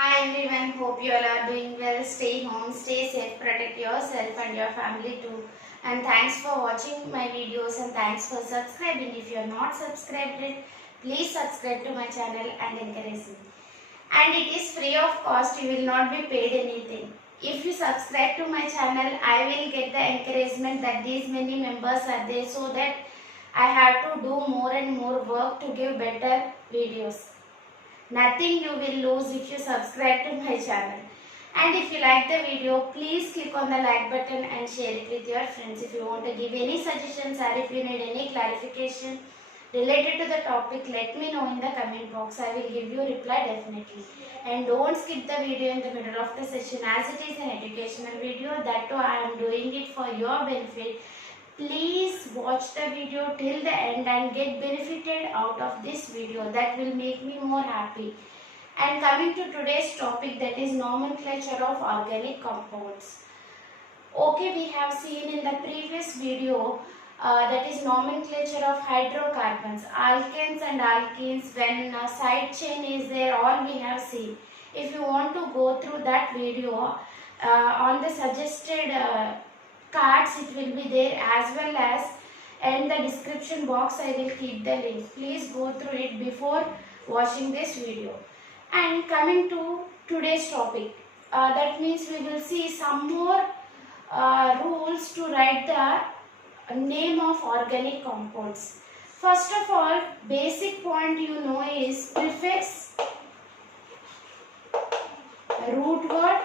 Hi everyone, hope you all are doing well. Stay home, stay safe, protect yourself and your family too. And thanks for watching my videos and thanks for subscribing. If you are not subscribed yet, please subscribe to my channel and encourage me. And it is free of cost, you will not be paid anything. If you subscribe to my channel, I will get the encouragement that these many members are there so that I have to do more and more work to give better videos. Nothing you will lose if you subscribe to my channel. And if you like the video, please click on the like button and share it with your friends. If you want to give any suggestions or if you need any clarification related to the topic, let me know in the comment box. I will give you a reply definitely. And don't skip the video in the middle of the session as it is an educational video. That too I am doing it for your benefit. Please watch the video till the end and get benefited out of this video. That will make me more happy. And coming to today's topic, that is nomenclature of organic compounds. Okay, we have seen in the previous video that is nomenclature of hydrocarbons, alkanes and alkenes. When side chain is there, all we have seen. If you want to go through that video, on the suggested cards it will be there, as well as in the description box I will keep the link. Please go through it before watching this video. And coming to today's topic, that means we will see some more rules to write the name of organic compounds. First of all, basic point you know is prefix, root word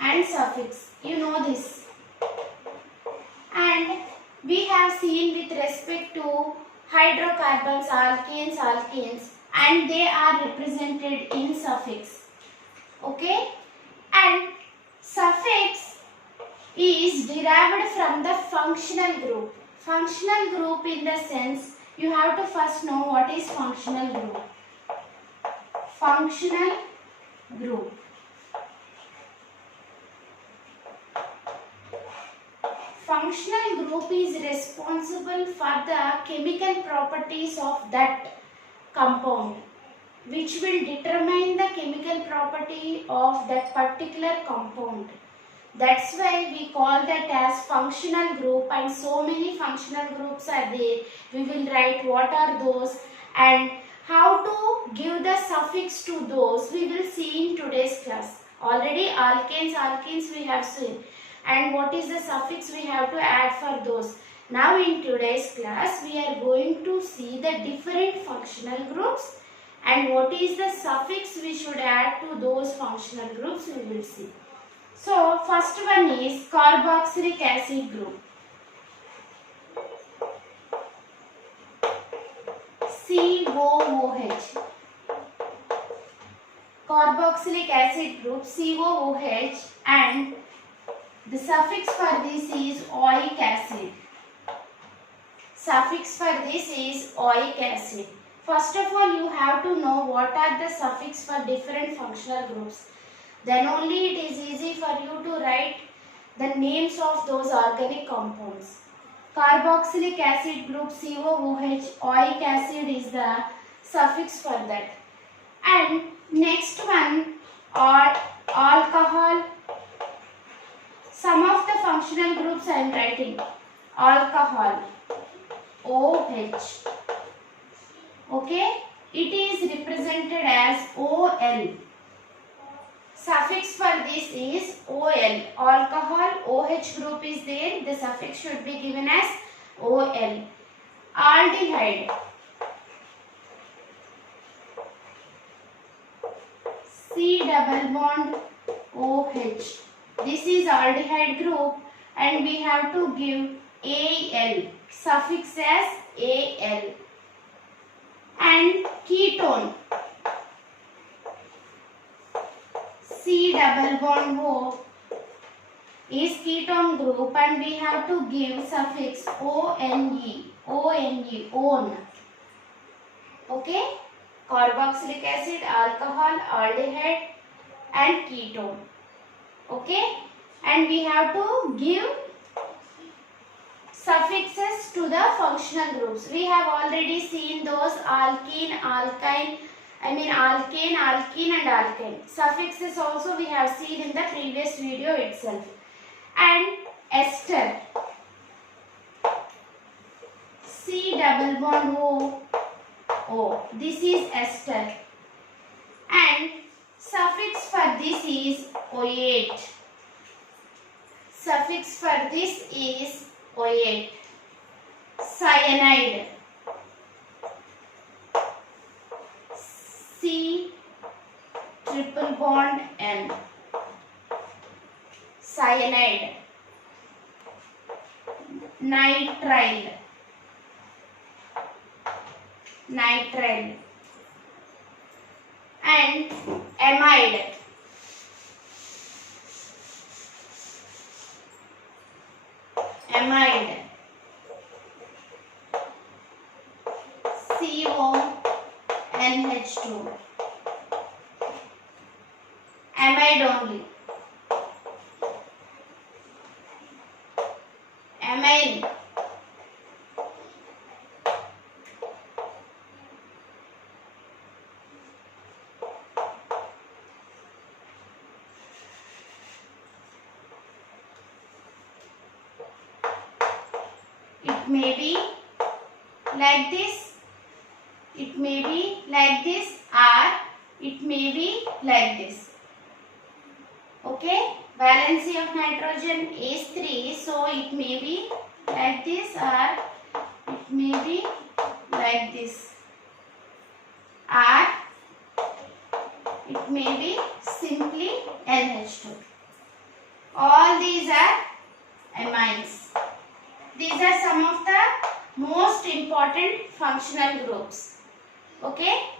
and suffix. You know this. And we have seen with respect to hydrocarbons, alkenes, and they are represented in suffix. Okay? And suffix is derived from the functional group. Functional group, in the sense, you have to first know what is functional group. Functional group. Functional group is responsible for the chemical properties of that compound, which will determine the chemical property of that particular compound. That's why we call that as functional group, and so many functional groups are there. We will write what are those and how to give the suffix to those we will see in today's class. Already alkenes we have seen. And what is the suffix we have to add for those. Now in today's class we are going to see the different functional groups and what is the suffix we should add to those functional groups we will see. So first one is carboxylic acid group. COOH. Carboxylic acid group COOH, and the suffix for this is oic acid. Suffix for this is oic acid. First of all, you have to know what are the suffix for different functional groups. Then only it is easy for you to write the names of those organic compounds. Carboxylic acid group COOH, oic acid is the suffix for that. And next one are alcohol. Some of the functional groups I am writing. Alcohol, OH. Okay, it is represented as OL. Suffix for this is OL. Alcohol, OH group is there. The suffix should be given as OL. Aldehyde. C double bond OH. This is aldehyde group and we have to give Al. Suffix as Al. And ketone. C double bond O is ketone group and we have to give suffix ONE. ONE. Okay? Carboxylic acid, alcohol, aldehyde and ketone. Okay? And we have to give suffixes to the functional groups. We have already seen those alkene, alkyne, alkane, alkene and alkyne. Suffixes also we have seen in the previous video itself. And ester. C double bond O, O. This is ester. And suffix for this is oate. Suffix for this is oate. Cyanide. C triple bond N. Cyanide. Nitrile. Nitrile. And amide. Amide. CONH2. Amide only. Amine. It may be like this, it may be like this, or it may be like this. Okay, valency of nitrogen is 3, so it may be like this or it may be like this, or it may be simply NH2. All these are amines. These are some of the most important functional groups. Okay,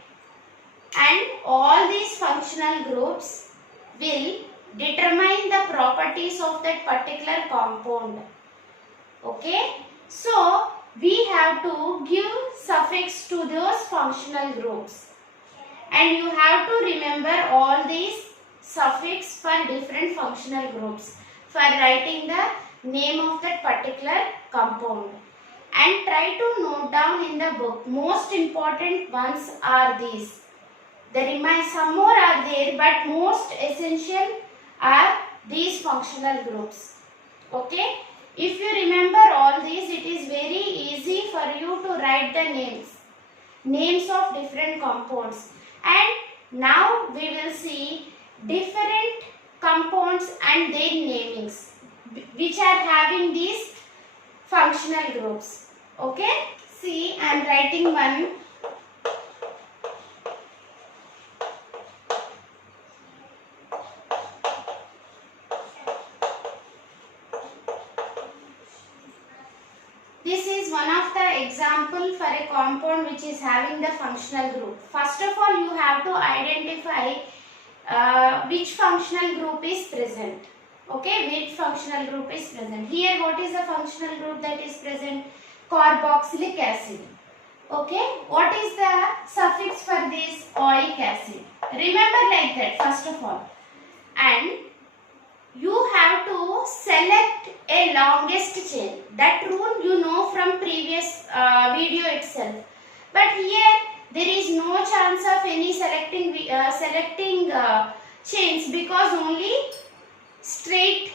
and all these functional groups will determine the properties of that particular compound. Okay, so we have to give suffix to those functional groups, and you have to remember all these suffix for different functional groups for writing the name of that particular compound, and try to note down in the book. Most important ones are these. There remain some more are there, but most essential are these functional groups. Okay, if you remember all these, it is very easy for you to write the names of different compounds. And now we will see different compounds and their namings which are having these functional groups. Okay, see, I am writing one. This is one of the example for a compound which is having the functional group. First of all, you have to identify which functional group is present. Okay, which functional group is present. Here, what is the functional group that is present? Carboxylic acid. Okay, what is the suffix for this? Oic acid. Remember like that first of all. And you have to select a longest chain. That rule you know from previous video itself. But here there is no chance of any selecting chains, because only straight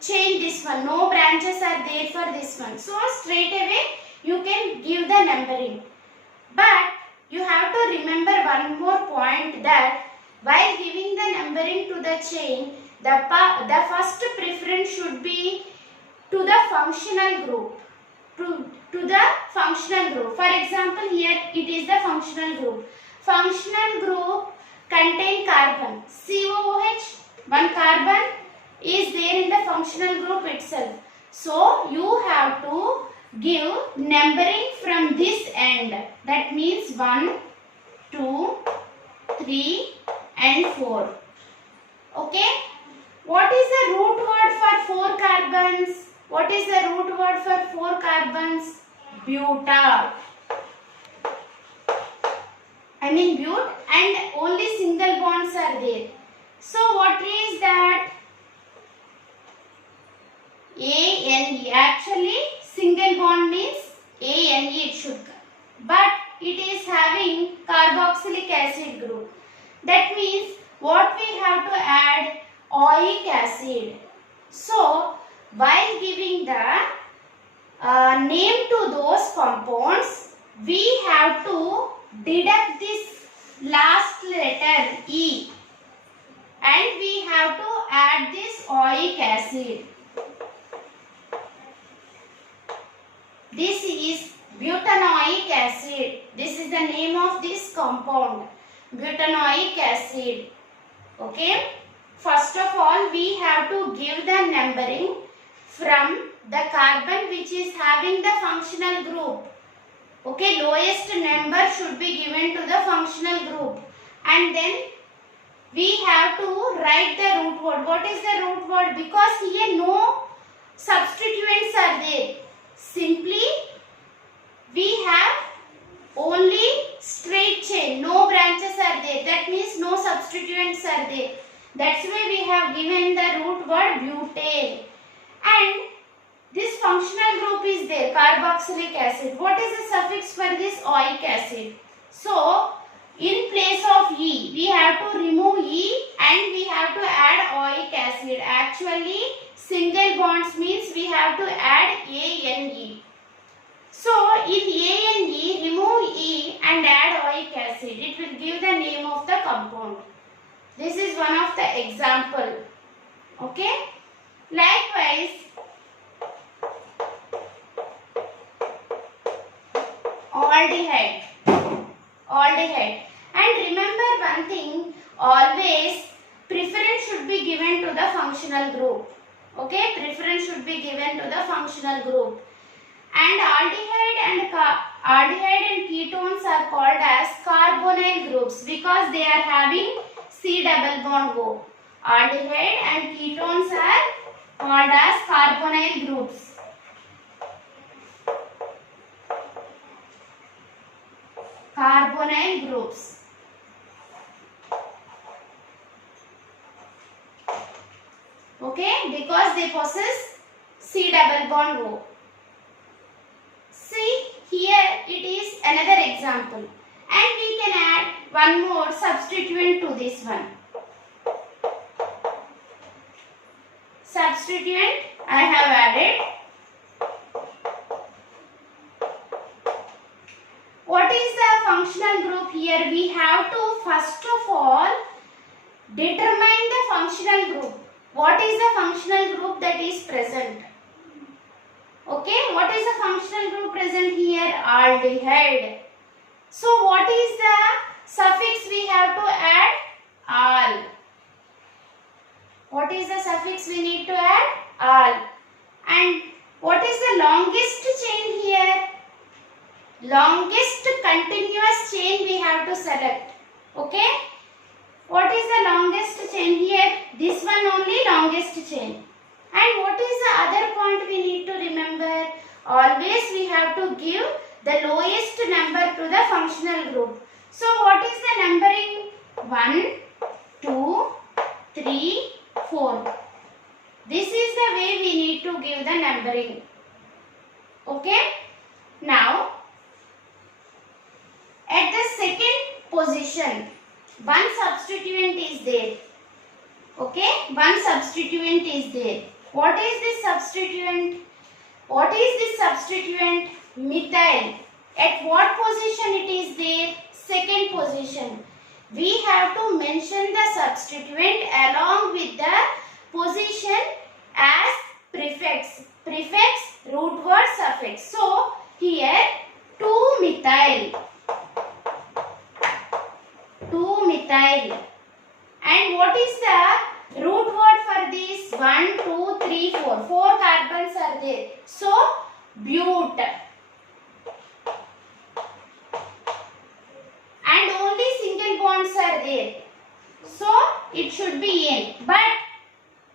chain this one. No branches are there for this one. So straight away you can give the numbering. But you have to remember one more point, that while giving the numbering to the chain, the first preference should be to the functional group. To the functional group. For example, here it is the functional group. Functional group contain carbon. COOH, one carbon is there in the functional group itself. So you have to give numbering from this end. That means 1, 2, 3 and 4. Okay. What is the root word for 4 carbons? What is the root word for 4 carbons? Buta. But, and only single bonds are there. So what is that? ANE. Actually ANE it should come. But it is having carboxylic acid group. That means what we have to add? Oic acid. So while giving the name to those compounds, we have to deduct this last letter E and we have to add this oic acid. This is butanoic acid. This is the name of this compound, butanoic acid. Okay. First of all, we have to give the numbering from the carbon which is having the functional group. Okay, lowest number should be given to the functional group. And then we have to write the root word. What is the root word? Because here no substituents are there. Simply we have only straight chain. No branches are there. That means no substituents are there. That's why we have given the root word butane. And this functional group is there, carboxylic acid. What is the suffix for this? Oic acid. So, in place of E, we have to remove E and we have to add oic acid. Actually, single bonds means we have to add ANE. So, in ANE, remove E and add oic acid. It will give the name of the compound. This is one of the example. Okay. Likewise, aldehyde. And remember one thing, always preference should be given to the functional group. Okay, preference should be given to the functional group. And aldehyde and ketones are called as carbonyl groups because they are having C double bond O. Aldehyde and ketones are called as carbonyl groups. Carbonyl groups. Okay, because they possess C double bond O. See, here it is another example. And we can add one more substituent to this one. Substituent I have added. What is the functional group here? We have to first of all determine the functional group. What is the functional group that is present? Okay, what is the functional group present here? Aldehyde. So what is the suffix we have to add? Al. What is the suffix we need to add? Al. And what is the longest chain here? Longest continuous chain we have to select. Okay. What is the longest chain here? This one only longest chain. And what is the other point we need to remember? Always we have to give the lowest number to the functional group. So what is the numbering? 1, 2, 3, 4. This is the way we need to give the numbering. Okay. Now, at the second position, one substituent is there. Okay. One substituent is there. What is this substituent? What is this substituent? Methyl. At what position it is there? Second position. We have to mention the substituent along with the position as prefix. Prefix, root word, suffix. So, here 2-methyl. 2-methyl. And what is the root word for this? 1, 2, 3, 4. 4 carbons are there. So, bute. And only single bonds are there. So, it should be N. But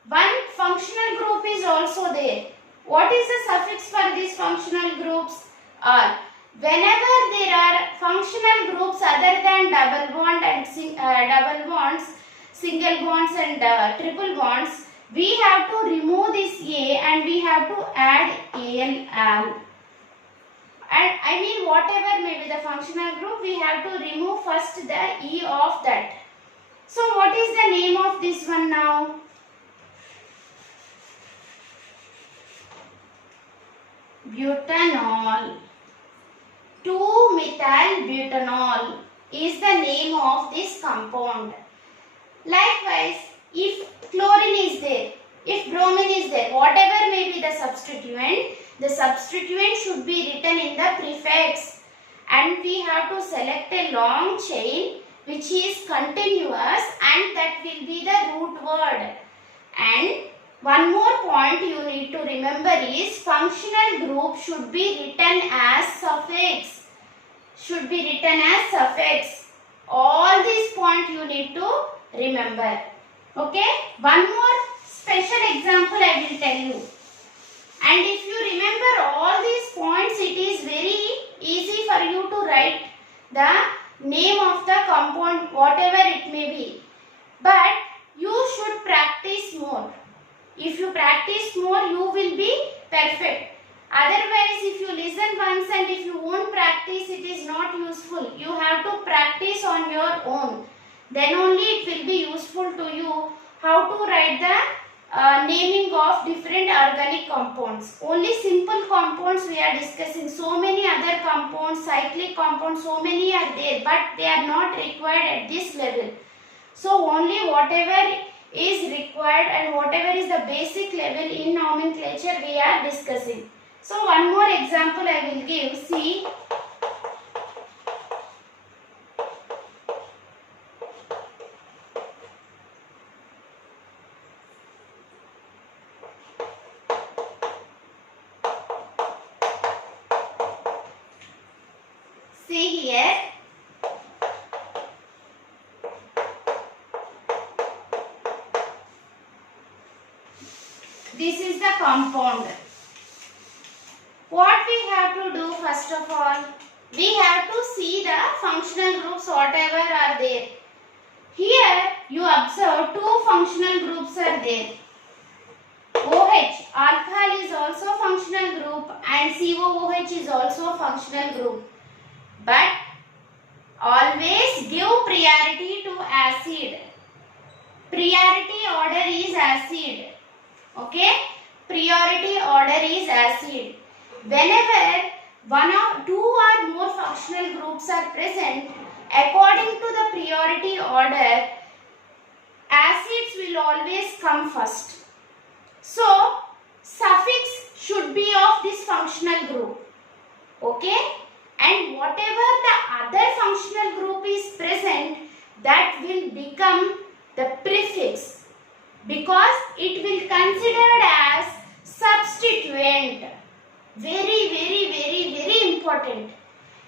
one functional group is also there. What is the suffix for these functional groups? R. Whenever there are functional groups other than double bond and double bonds, single bonds and triple bonds, we have to remove this A and we have to add Al. and I mean whatever may be the functional group, we have to remove first the E of that. So what is the name of this one now? Butanol. 2-methyl-butanol is the name of this compound. Likewise, if chlorine is there, if bromine is there, whatever may be the substituent should be written in the prefix, and we have to select a long chain which is continuous, and that will be the root word. And one more point you need to remember is functional group should be written as suffix. All these points you need to remember. Okay? One more special example I will tell you. And if you remember all these points, it is very easy for you to write the name of the compound, whatever it may be. But you should practice more. If you practice more, you will be perfect. Otherwise, if you listen once and if you won't practice, it is not useful. You have to practice on your own. Then only it will be useful to you how to write the naming of different organic compounds. Only simple compounds we are discussing. So many other compounds, cyclic compounds, so many are there, but they are not required at this level. So only whatever is required and whatever is the basic level in nomenclature we are discussing. So one more example I will give. See, here. This is the compound. What we have to do first of all, we have to see the functional groups whatever are there. Here you observe two functional groups are there. OH, alcohol is also functional group and COOH is also functional group. But always give priority to acid. Priority order is acid. Okay? Priority order is acid. Whenever one or two or more functional groups are present, according to the priority order, acids will always come first. So, suffix should be of this functional group. Okay? And whatever the other functional group is present, that will become the prefix, because it will considered as substituent. Very important.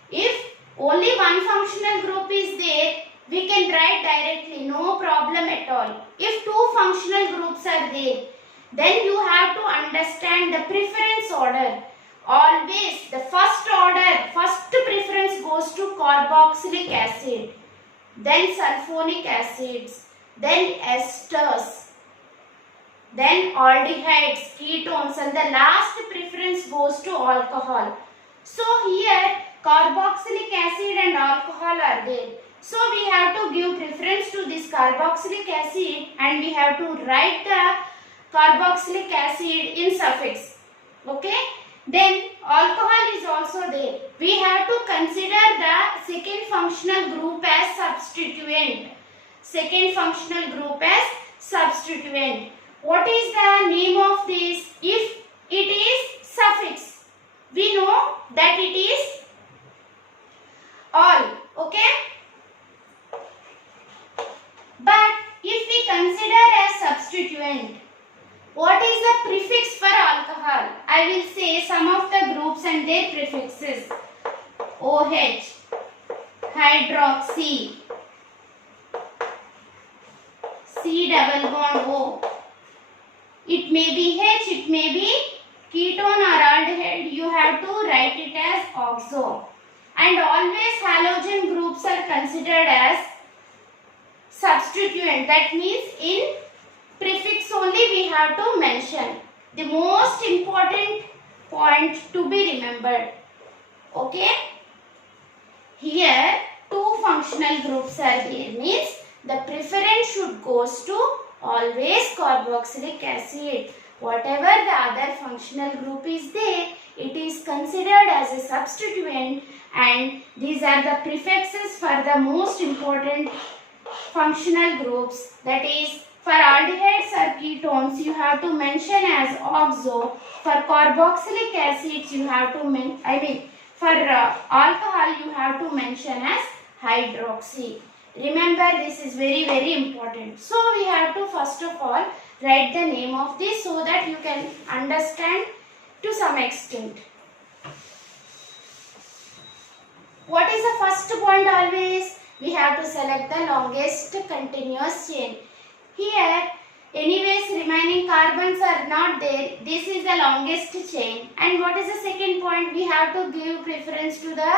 If only one functional group is there, we can write directly, no problem at all. If two functional groups are there, then you have to understand the preference order. Always the first preference goes to carboxylic acid, then sulfonic acids, then esters, then aldehydes, ketones, and the last preference goes to alcohol. So here carboxylic acid and alcohol are there. So we have to give preference to this carboxylic acid and we have to write the carboxylic acid in suffix. Okay? Then alcohol is also there. We have to consider the second functional group as substituent. What is the name of this? If it is suffix, we know that it is all. Okay? But if we consider as substituent, what is the prefix for alcohol? I will say some of the groups and their prefixes. OH, hydroxy, C double bond O. It may be H, it may be ketone or aldehyde. You have to write it as oxo. And always halogen groups are considered as substituent. That means in prefix only we have to mention. The most important point to be remembered. Okay. Here two functional groups are there, means the preference should goes to always carboxylic acid. Whatever the other functional group is there, it is considered as a substituent, and these are the prefixes for the most important functional groups. That is, for aldehydes or ketones you have to mention as oxo. For carboxylic acids you have to for alcohol you have to mention as hydroxy. Remember, this is very important. So we have to first of all write the name of this so that you can understand to some extent. What is the first point always? We have to select the longest continuous chain. Here, anyways, remaining carbons are not there. This is the longest chain. And what is the second point? We have to give preference to the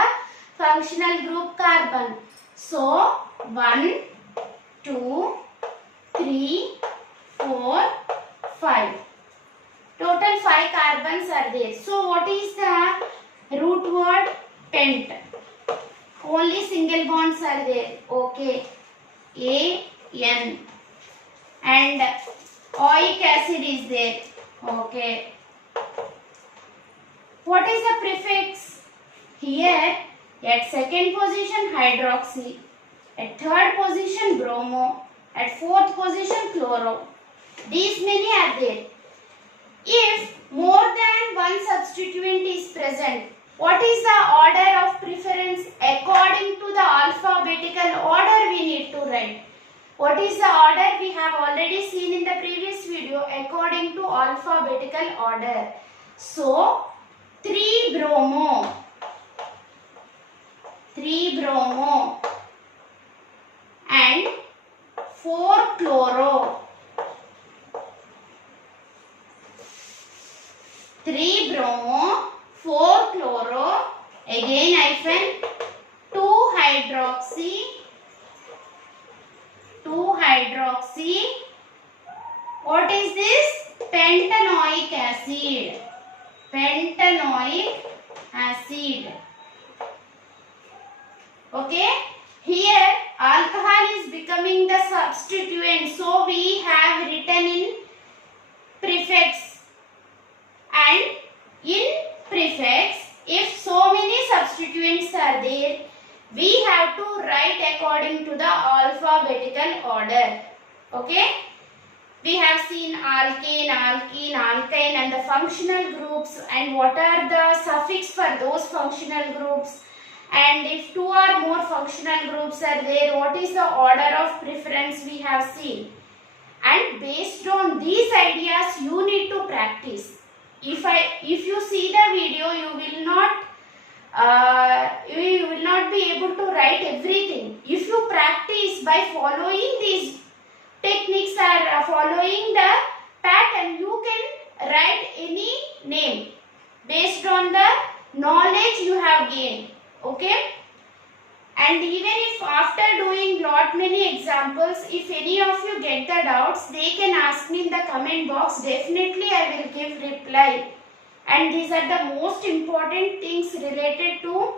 functional group carbon. So, 1, 2, 3, 4, 5. Total 5 carbons are there. So, what is the root word? Pent. Only single bonds are there. Okay. A, N. And oic acid is there. Okay. What is the prefix? Here, at second position hydroxy, at third position bromo, at fourth position chloro. These many are there. If more than one substituent is present, what is the order of preference? According to the alphabetical order we need to write. What is the order? We have already seen in the previous video, according to alphabetical order. So, 3 bromo, 3 bromo and 4 chloro. 3 bromo, 4 chloro, again hyphen, 2 hydroxy, 2 hydroxy. What is this? Pentanoic acid. Pentanoic acid. Okay. Here alcohol is becoming the substituent. So we have written in prefix. And in prefix, if so many substituents are there, we have to write according to the alphabetical order. Okay. We have seen alkane, alkene, alkyne and the functional groups and what are the suffix for those functional groups. And if 2 or more functional groups are there, what is the order of preference we have seen. And based on these ideas, you need to practice. If you see the video, you will not be able to write everything. If you practice by following these techniques or following the pattern, you can write any name based on the knowledge you have gained. Okay. And even if after doing lot many examples, if any of you get the doubts, they can ask me in the comment box. Definitely I will give reply. And these are the most important things related to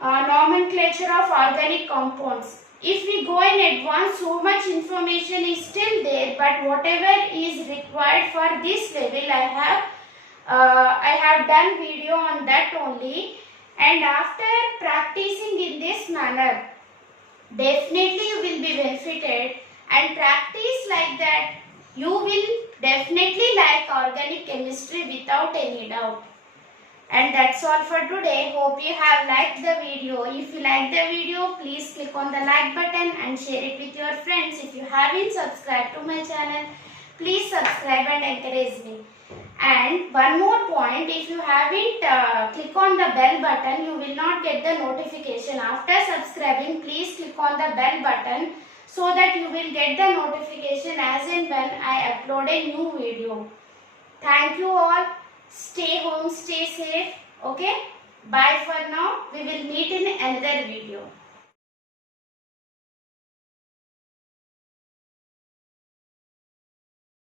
nomenclature of organic compounds. If we go in advance, so much information is still there, but whatever is required for this level, I have done video on that only. And after practicing in this manner, definitely you will be benefited, and practice like that, you will definitely like organic chemistry without any doubt. And that's all for today. Hope you have liked the video. If you like the video, please click on the like button and share it with your friends. If you haven't subscribed to my channel, please subscribe and encourage me. And one more point, if you haven't click on the bell button, you will not get the notification. After subscribing, please click on the bell button so that you will get the notification as and when I upload a new video. Thank you all. Stay home, stay safe. Okay. Bye for now. We will meet in another video.